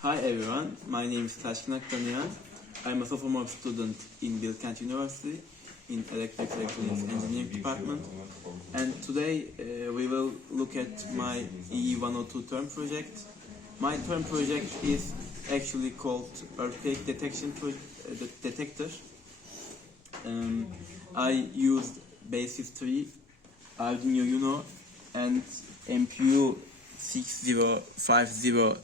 Hi everyone, my name is Taşkın Haktanıyan. I'm a sophomore student in Bilkent University in Electrical Engineering Department. And today we will look at my EE102 term project. My term project is actually called Earthquake Detection Detector. I used Basis 3, Arduino Uno, and MPU 6050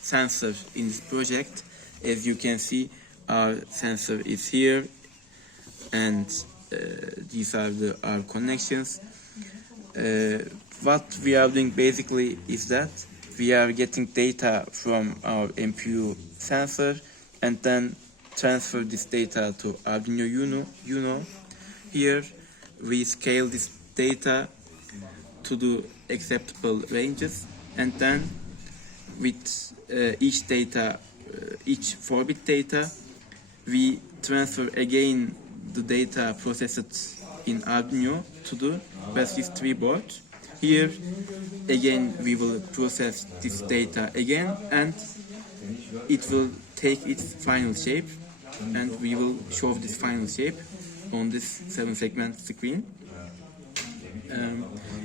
sensor in this project. As you can see, our sensor is here, and these are our connections. What we are doing basically is that we are getting data from our MPU sensor and then transfer this data to Arduino Uno. Here we scale this data to the acceptable ranges, and then with each 4-bit data, we transfer again the data processed in Arduino to the Basis 3 board. Here again we will process this data again, and it will take its final shape, and we will show this final shape on this 7-segment screen.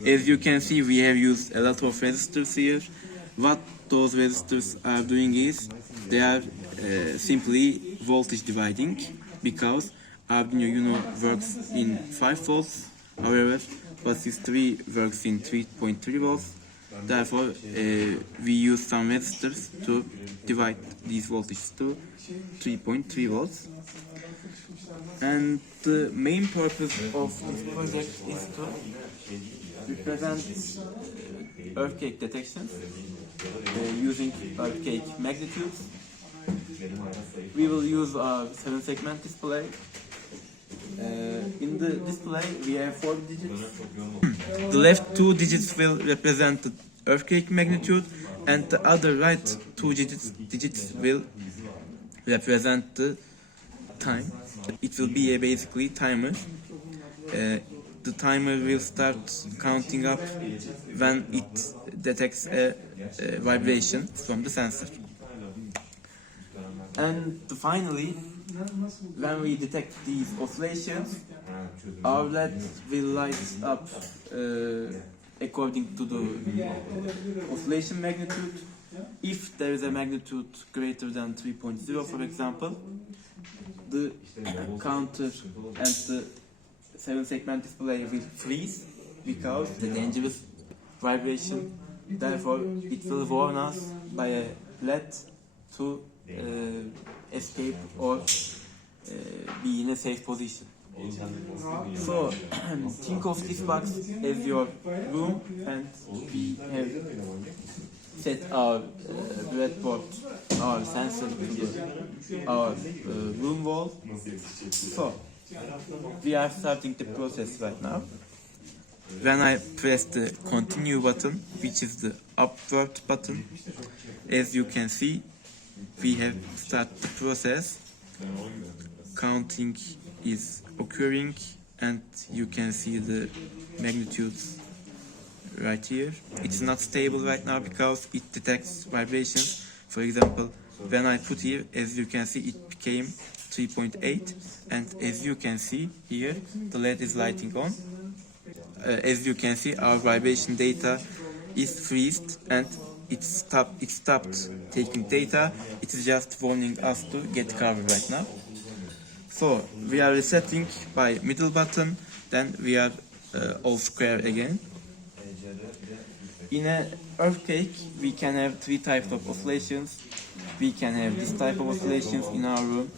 As you can see, we have used a lot of resistors here. What those resistors are doing is they are simply voltage dividing, because Arduino Uno works in 5 volts, however Basis 3 works in 3.3 volts. Therefore, we use some resistors to divide these voltages to 3.3 volts. And the main purpose of this project is to represent earthquake detection using earthquake magnitudes. We will use our 7-segment display. In the display we have 4 digits. The left 2 digits will represent the earthquake magnitude, and the other right 2 digits will represent the time. It will be a basically timer. The timer will start counting up when it detects a vibration from the sensor. And finally, when we detect these oscillations, our LED will light up according to the oscillation magnitude. If there is a magnitude greater than 3.0, for example, the counter and the 7-segment display will freeze because the dangerous vibration. Therefore, it will warn us by a LED to escape or be in a safe position. So think of this box as your room, and we have set our breadboard, our sensor to our room wall. So we are starting the process right now. When I press the continue button, which is the upward button, as you can see, we have started the process. Counting is occurring, and you can see the magnitudes right here. It's not stable right now because it detects vibrations. For example, when I put here, as you can see, it became 3.8, and as you can see here, the LED is lighting on. As you can see, our vibration data is freezed, and it stopped taking data. It is just warning us to get covered right now. So we are resetting by middle button, then we are all square again. In an earthquake, we can have 3 types of oscillations. We can have this type of oscillations in our room.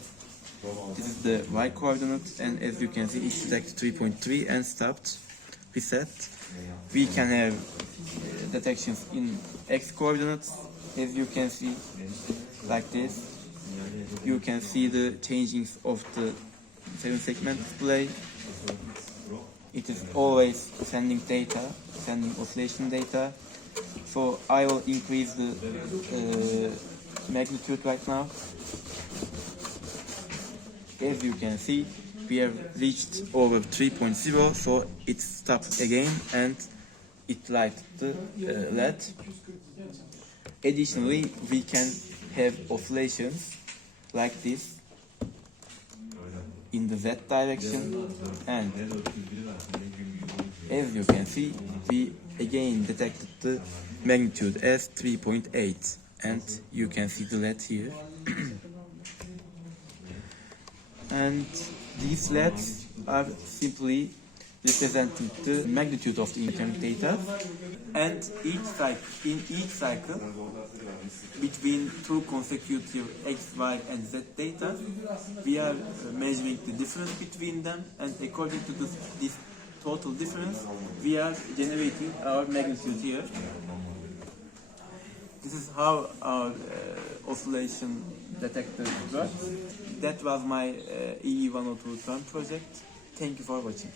This is the Y coordinate, and as you can see, it detected 3.3 and stopped. Reset. We can have detections in X coordinates, as you can see, like this. You can see the changings of the 7-segment display. It is always sending data, sending oscillation data. So I will increase the magnitude right now. As you can see, we have reached over 3.0, so it stops again and it lights the LED. Additionally, we can have oscillations like this in the Z direction, and as you can see, we again detected the magnitude as 3.8, and you can see the LED here. And these LEDs are simply representing the magnitude of the electronic data, and in each cycle between two consecutive X, Y, and Z data, we are measuring the difference between them, and according to this total difference, we are generating our magnitude here. This is how our oscillation detector works. That was my EE102 project. Thank you for watching.